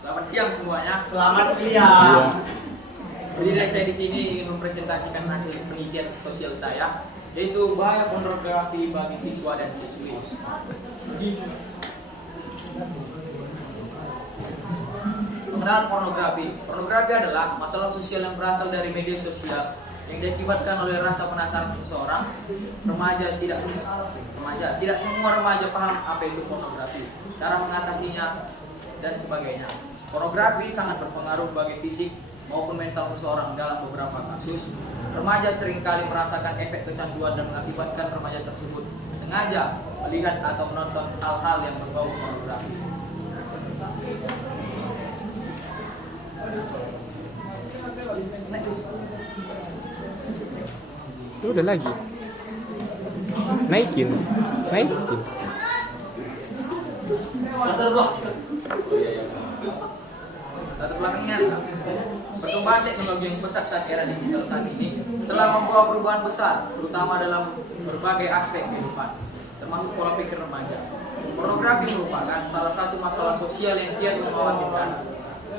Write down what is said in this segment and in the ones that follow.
Selamat siang semuanya. Selamat siang. Berdiri saya di sini ingin mempresentasikan hasil penelitian sosial saya, yaitu bahaya pornografi bagi siswa dan siswi. Pengenalan pornografi. Pornografi adalah masalah sosial yang berasal dari media sosial yang diakibatkan oleh rasa penasaran seseorang. Tidak semua remaja paham apa itu pornografi, cara mengatasinya, dan sebagainya. Pornografi sangat berpengaruh bagi fisik maupun mental seseorang. Dalam beberapa kasus, remaja seringkali merasakan efek kecanduan dan mengakibatkan remaja tersebut sengaja melihat atau menonton hal-hal yang berbau pornografi. Itu udah lagi. Naikin. Latar belakangnya adalah perkembangan teknologi yang pesat saat era digital saat ini telah membawa perubahan besar, terutama dalam berbagai aspek kehidupan, termasuk pola pikir remaja. Pornografi merupakan salah satu masalah sosial yang kian mengkhawatirkan,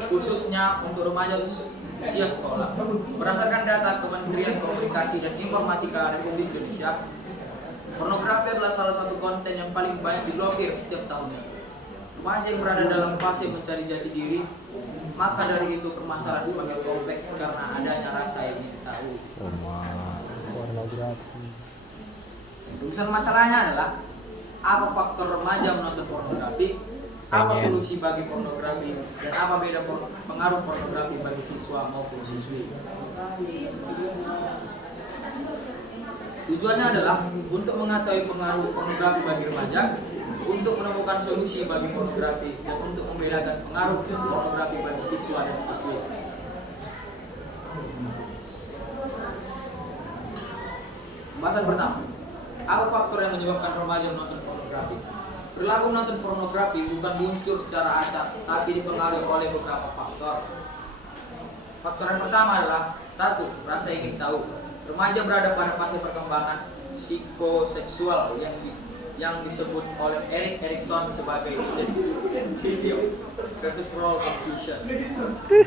khususnya untuk remaja usia sekolah. Berdasarkan data Kementerian Komunikasi dan Informatika Republik Indonesia, pornografi adalah salah satu konten yang paling banyak diblokir setiap tahunnya. Remaja yang berada dalam fase mencari jati diri, maka dari itu permasalahan semakin kompleks karena adanya rasa yang ingin tahu. Urusan masalahnya adalah apa faktor remaja menonton pornografi, apa solusi bagi pornografi, dan apa beda pengaruh pornografi bagi siswa maupun siswi. Tujuannya adalah untuk mengetahui pengaruh pornografi bagi remaja, untuk menemukan solusi bagi pornografi, dan untuk membedakan pengaruh pornografi bagi siswa dan siswi. Pembahasan pertama, apa faktor yang menyebabkan remaja menonton pornografi? Perilaku menonton pornografi bukan muncul secara acak, tapi dipengaruhi oleh beberapa faktor. Faktor yang pertama adalah 1. Rasa ingin tahu. Remaja berada pada fase perkembangan psikoseksual yang disebut oleh Erik Erikson sebagai identity versus role confusion.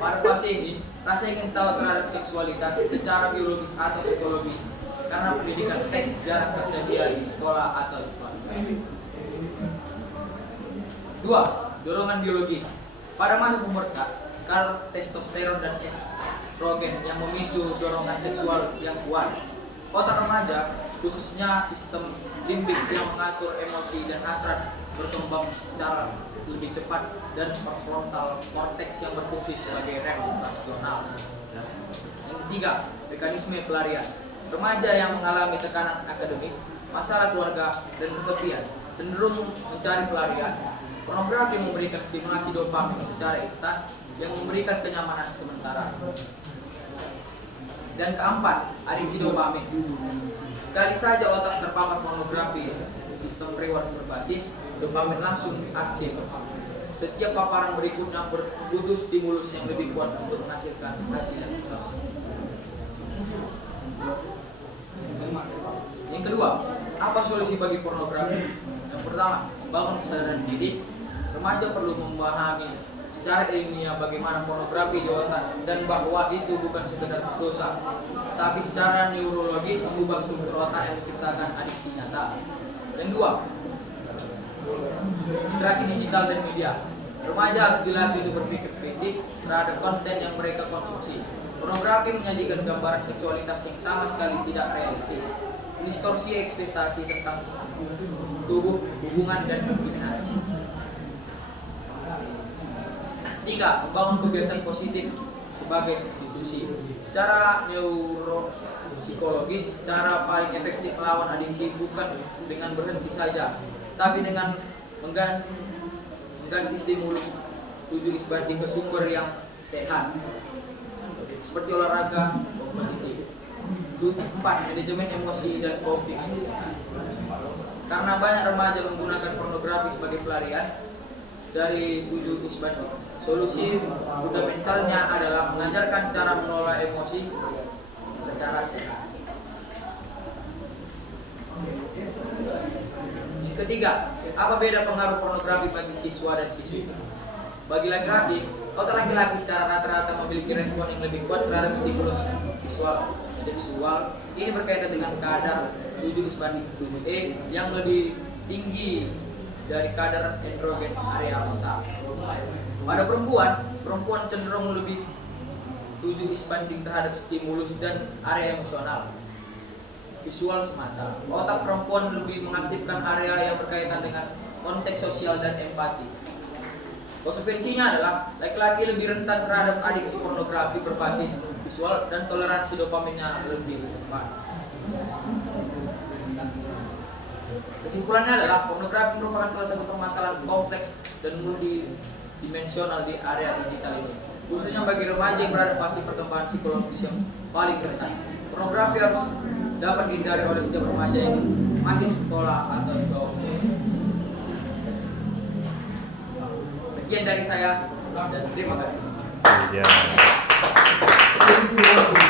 Pada fase ini, rasa ingin tahu terhadap seksualitas secara biologis atau psikologis karena pendidikan seks jarang tersedia di sekolah atau di keluarga. 2. Dorongan biologis. Pada masa pubertas, kadar testosteron dan estrogen yang memicu dorongan seksual yang kuat. Otak remaja, khususnya sistem limbik yang mengatur emosi dan hasrat, berkembang secara lebih cepat, dan prefrontal cortex yang berfungsi sebagai rem rasional. Yang ketiga, mekanisme pelarian. Remaja yang mengalami tekanan akademik, masalah keluarga, dan kesepian cenderung mencari pelarian. Pornografi memberikan stimulasi dopamin secara instan yang memberikan kenyamanan sementara. Dan keempat, adiksi dopamin. Sekali saja otak terpapar pornografi, sistem reward berbasis dopamin langsung aktif. Setiap paparan berikutnya butuh stimulus yang lebih kuat untuk menghasilkan hasil yang sama. Yang kedua, apa solusi bagi pornografi? Yang pertama, bangun kesadaran diri. Remaja perlu memahami secara ilmiah bagaimana pornografi di otak dan bahwa itu bukan sekedar dosa, tapi secara neurologis mengubah struktur otak yang menciptakan adiksi nyata. Yang dua, literasi digital dan media. Remaja harus dilatih untuk berpikir kritis terhadap konten yang mereka konsumsi. Pornografi menyajikan gambaran seksualitas yang sama sekali tidak realistis, distorsi ekspektasi tentang tubuh, hubungan, dan intimidasi. 3. Membangun kebiasaan positif sebagai substitusi. Secara neuropsikologis, cara paling efektif melawan adiksi bukan dengan berhenti saja, tapi dengan mengganti stimulus 7 isbanding ke sumber yang sehat, seperti olahraga kompetitif. 4. Manajemen emosi dan coping yang sehat. Karena banyak remaja menggunakan pornografi sebagai pelarian dari 7 isbanding, solusi fundamentalnya adalah mengajarkan cara mengelola emosi secara sehat. Yang ketiga, apa beda pengaruh pornografi bagi siswa dan siswi? Bagi laki-laki, otak laki-laki secara rata-rata memiliki respon yang lebih kuat terhadap stimulus visual seksual. Ini berkaitan dengan kadar 7:7E yang lebih tinggi dari kadar androgen area otak. Pada perempuan cenderung lebih 7:banding terhadap stimulus dan area emosional visual semata. Otak perempuan lebih mengaktifkan area yang berkaitan dengan konteks sosial dan empati. Konsekuensinya adalah laki-laki lebih rentan terhadap adiksi pornografi berbasis visual dan toleransi dopaminnya lebih cepat. Kesimpulannya adalah pornografi merupakan salah satu permasalahan kompleks dan multidimensional di area digital ini, khususnya bagi remaja yang berada pada perkembangan psikologis yang paling rentan. Pornografi harus dapat dihindari oleh setiap remaja yang masih sekolah atau di bawah umur. Sekian dari saya dan terima kasih. Ya.